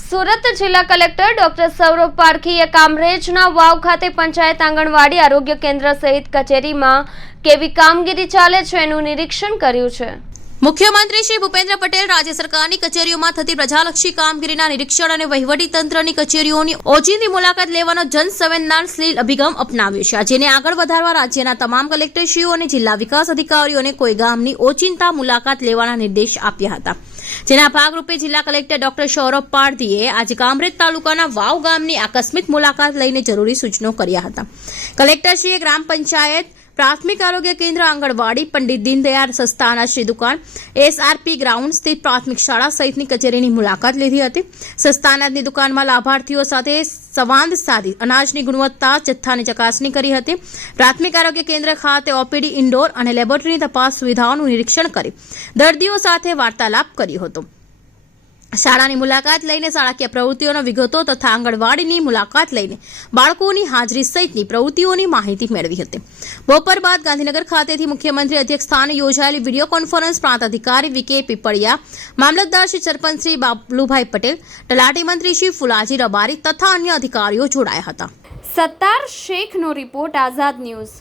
સુરત જિલ્લા collector doctor Saurabh પારખીએ કામરેજના વાવ ખાતે પંચાયત આંગણવાડી આરોગ્ય કેન્દ્ર સહિત કચેરીમાં કેવી કામગીરી ચાલે છે એનું નિરીક્ષણ કર્યું છે. મુખ્યમંત્રી શ્રી ભૂપેન્દ્ર પટેલ રાજ્ય સરકારની કચેરીઓમાં થતી પ્રજાલક્ષી કામગીરીના નિરીક્ષણ અને વહીવટી તંત્રની કચેરીઓની ઓચિંતી મુલાકાત લેવાનો જન સંવેદનશીલ અભિગમ અપનાવ્યો છે. જેને આગળ વધારવા રાજ્યના તમામ કલેક્ટરશ્રીઓ અને જિલ્લા વિકાસ અધિકારીઓને કોઈ ગામની ઓચિંતા મુલાકાત લેવાના નિર્દેશ આપ્યા હતા. જેના ભાગરૂપે જિલ્લા કલેક્ટર ડોક્ટર સૌરભ પારધીએ આજે કામરેજ તાલુકાના વાવ ગામની આકસ્મિક મુલાકાત લઈને જરૂરી સૂચનો કર્યા હતા. કલેક્ટરશ્રીએ ગ્રામ પંચાયત પ્રાથમિક આરોગ્ય કેન્દ્ર આંગણવાડી પંડિત દીનદયાળ સંસ્થાના શ્રી દુકાન એસઆરપી ગ્રાઉન્ડ સ્થિત પ્રાથમિક શાળા સહિતની કચેરીની મુલાકાત લીધી હતી. સંસ્થાનાની દુકાનમાં લાભાર્થીઓ સાથે સંવાદ સાધી અનાજની ગુણવત્તા, જથ્થાની ચકાસણી કરી હતી. પ્રાથમિક આરોગ્ય કેન્દ્ર ખાતે ઓપીડી ઇન્ડોર અને લેબોરેટરીની તપાસ સુવિધાઓનું નિરીક્ષણ કરી દર્દીઓ સાથે વાર્તાલાપ કર્યો હતો. શાળાની મુલાકાત લઈને શાળાકીય પ્રવૃત્તિઓના વિગતો તથા આંગણવાડીની મુલાકાત લઈને બાળકોની હાજરી સહિતની પ્રવૃત્તિઓની માહિતી મેળવી હતી. બપોર બાદ ગાંધીનગર ખાતેથી મુખ્યમંત્રી અધ્યક્ષ સ્થાને યોજાયેલી વીડિયો કોન્ફરન્સ પ્રાંત અધિકારી વિકે પીપળિયા, મામલતદાર શ્રી સરપંચ શ્રી બાબલુભાઈ પટેલ, તલાટી મંત્રી શ્રી ફુલાજી રબારી તથા અન્ય અધિકારીઓ જોડાયા હતા. સત્તાર શેખનો રિપોર્ટ આઝાદ ન્યૂઝ.